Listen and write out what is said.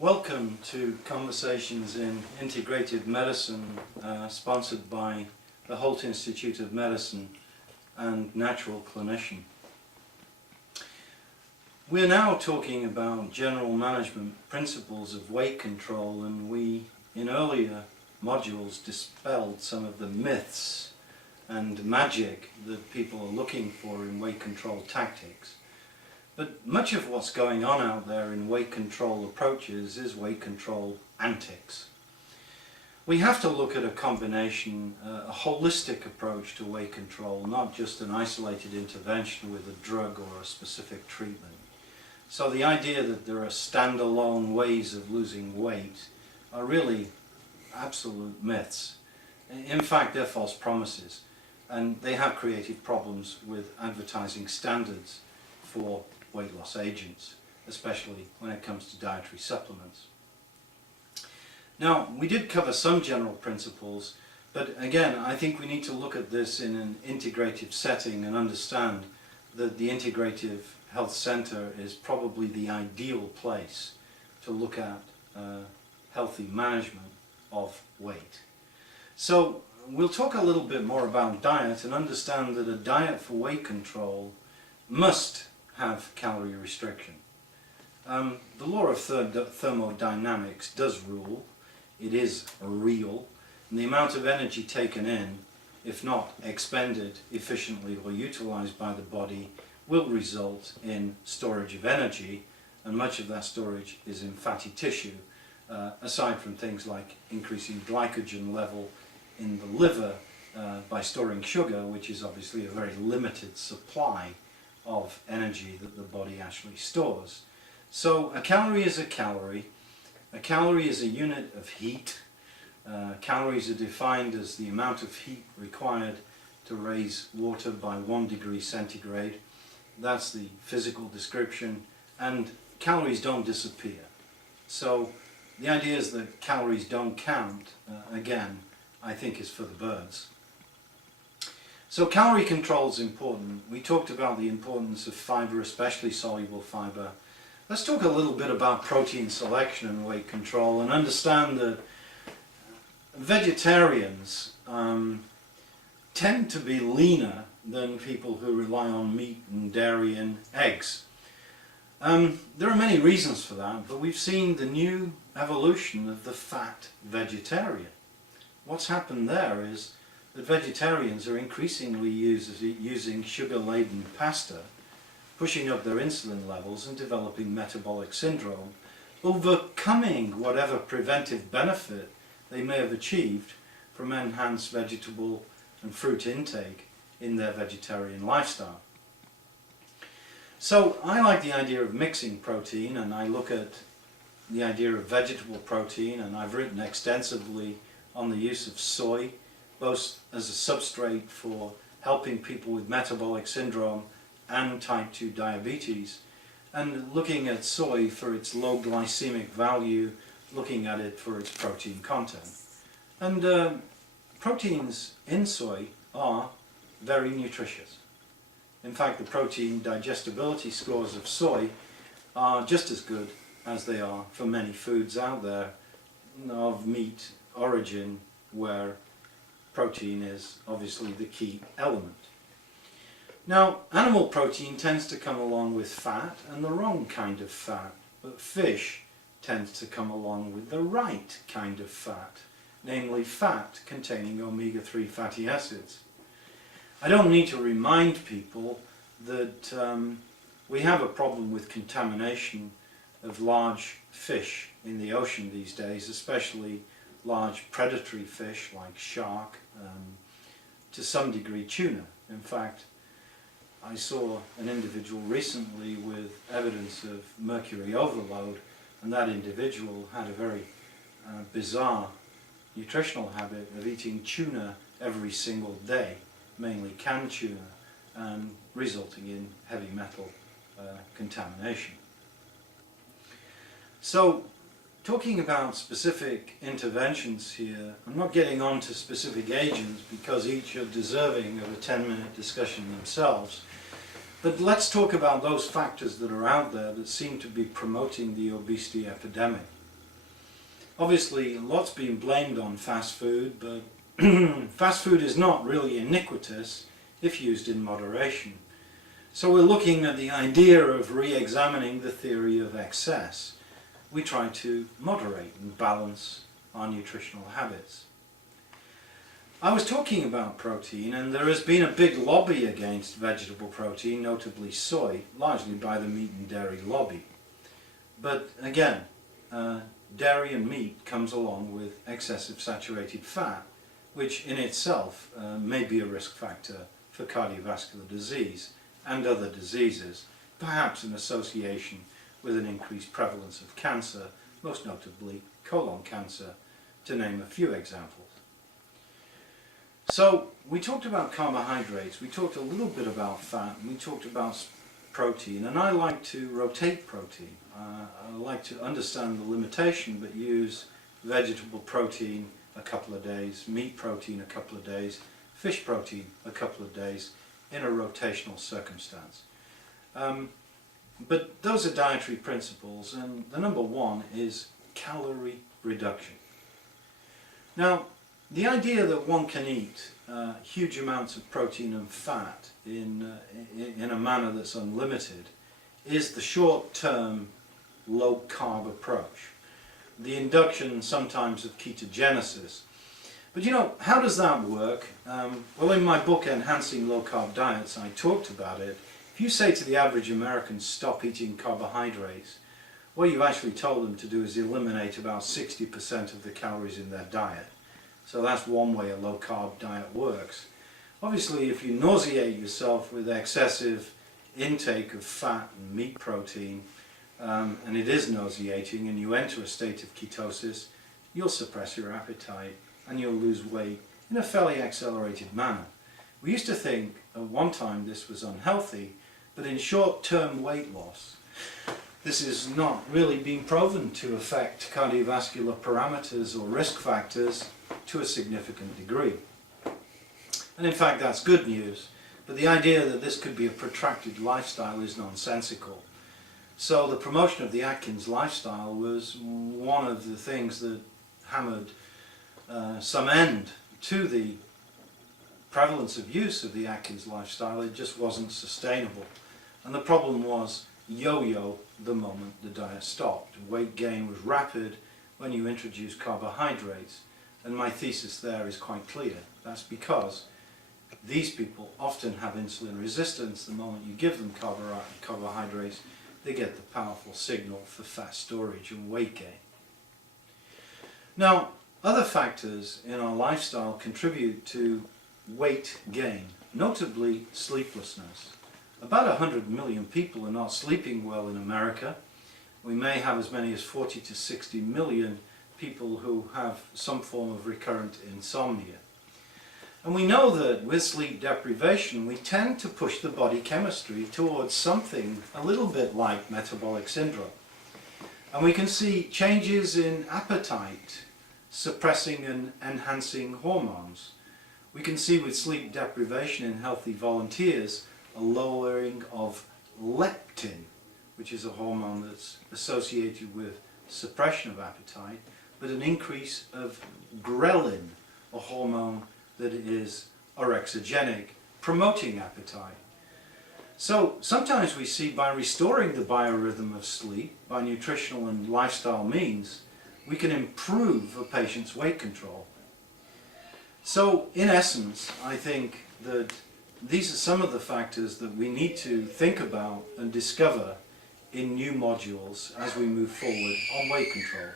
Welcome to Conversations in Integrative Medicine, sponsored by the Holt Institute of Medicine and Natural Clinician. We're now talking about general management principles of weight control, and we, in earlier modules, dispelled some of the myths and magic that people are looking for in weight control tactics. But much of what's going on out there in weight control approaches is weight control antics. We have to look at a combination, a holistic approach to weight control, not just an isolated intervention with a drug or a specific treatment. So the idea that there are standalone ways of losing weight are really absolute myths. In fact, they're false promises, and they have created problems with advertising standards for weight loss agents, especially when it comes to dietary supplements. Now, we did cover some general principles, but again, I think we need to look at this in an integrative setting and understand that the Integrative Health Center is probably the ideal place to look at healthy management of weight. So we'll talk a little bit more about diet and understand that a diet for weight control must have calorie restriction. The law of thermodynamics does rule. It is real, and the amount of energy taken in, if not expended efficiently or utilized by the body, will result in storage of energy, and much of that storage is in fatty tissue, aside from things like increasing glycogen level in the liver by storing sugar, which is obviously a very limited supply of energy that the body actually stores. So a calorie is a calorie. A calorie is a unit of heat. Calories are defined as the amount of heat required to raise water by 1 degree centigrade. That's the physical description, and calories don't disappear. So the idea is that calories don't count, again, I think is for the birds. So calorie control is important. We talked about the importance of fiber, especially soluble fiber. Let's talk a little bit about protein selection and weight control, and understand that vegetarians tend to be leaner than people who rely on meat and dairy and eggs. There are many reasons for that, but we've seen the new evolution of the fat vegetarian. What's happened there is that vegetarians are increasingly using sugar-laden pasta, pushing up their insulin levels and developing metabolic syndrome, overcoming whatever preventive benefit they may have achieved from enhanced vegetable and fruit intake in their vegetarian lifestyle. So I like the idea of mixing protein, and I look at the idea of vegetable protein, and I've written extensively on the use of soy, both as a substrate for helping people with metabolic syndrome and type 2 diabetes, and looking at soy for its low glycemic value, looking at it for its protein content. And proteins in soy are very nutritious. In fact, the protein digestibility scores of soy are just as good as they are for many foods out there of meat origin, where protein is obviously the key element. Now, animal protein tends to come along with fat, and the wrong kind of fat, but fish tends to come along with the right kind of fat, namely fat containing omega-3 fatty acids. I don't need to remind people that we have a problem with contamination of large fish in the ocean these days, especially large predatory fish like shark, to some degree tuna. In fact, I saw an individual recently with evidence of mercury overload, and that individual had a very bizarre nutritional habit of eating tuna every single day, mainly canned tuna, and resulting in heavy metal contamination. So, talking about specific interventions here, I'm not getting on to specific agents because each are deserving of a 10-minute discussion themselves, but let's talk about those factors that are out there that seem to be promoting the obesity epidemic. Obviously, a lot's been blamed on fast food, but fast food is not really iniquitous if used in moderation. So we're looking at the idea of re-examining the theory of excess. We try to moderate and balance our nutritional habits. I was talking about protein, and there has been a big lobby against vegetable protein, notably soy, largely by the meat and dairy lobby. But again, dairy and meat comes along with excessive saturated fat, which in itself may be a risk factor for cardiovascular disease and other diseases, perhaps in association with an increased prevalence of cancer, most notably colon cancer, to name a few examples. So we talked about carbohydrates, we talked a little bit about fat, and we talked about protein, and I like to rotate protein. I like to understand the limitation but use vegetable protein a couple of days, meat protein a couple of days, fish protein a couple of days in a rotational circumstance. But those are dietary principles, and the number one is calorie reduction. Now, the idea that one can eat huge amounts of protein and fat in a manner that's unlimited is the short-term low-carb approach. The induction sometimes of ketogenesis. But you know, how does that work? Well, in my book Enhancing Low-Carb Diets, I talked about it. If you say to the average American, stop eating carbohydrates, what you've actually told them to do is eliminate about 60% of the calories in their diet. So that's one way a low-carb diet works. Obviously, if you nauseate yourself with excessive intake of fat and meat protein, and it is nauseating, and you enter a state of ketosis, you'll suppress your appetite and you'll lose weight in a fairly accelerated manner. We used to think at one time this was unhealthy, but in short-term weight loss, this is not really being proven to affect cardiovascular parameters or risk factors to a significant degree. And in fact, that's good news, but the idea that this could be a protracted lifestyle is nonsensical. So the promotion of the Atkins lifestyle was one of the things that hammered some end to the prevalence of use of the Atkins lifestyle. It just wasn't sustainable. And the problem was yo-yo the moment the diet stopped. Weight gain was rapid when you introduced carbohydrates. And my thesis there is quite clear. That's because these people often have insulin resistance. The moment you give them carbohydrates, they get the powerful signal for fat storage and weight gain. Now, other factors in our lifestyle contribute to weight gain, notably sleeplessness. About 100 million people are not sleeping well in America. We may have as many as 40 to 60 million people who have some form of recurrent insomnia. And we know that with sleep deprivation, we tend to push the body chemistry towards something a little bit like metabolic syndrome. And we can see changes in appetite, suppressing and enhancing hormones. We can see with sleep deprivation in healthy volunteers a lowering of leptin, which is a hormone that's associated with suppression of appetite, but an increase of ghrelin, a hormone that is orexigenic, promoting appetite. So sometimes we see by restoring the biorhythm of sleep, by nutritional and lifestyle means, we can improve a patient's weight control. So in essence, I think that these are some of the factors that we need to think about and discover in new modules as we move forward on weight control.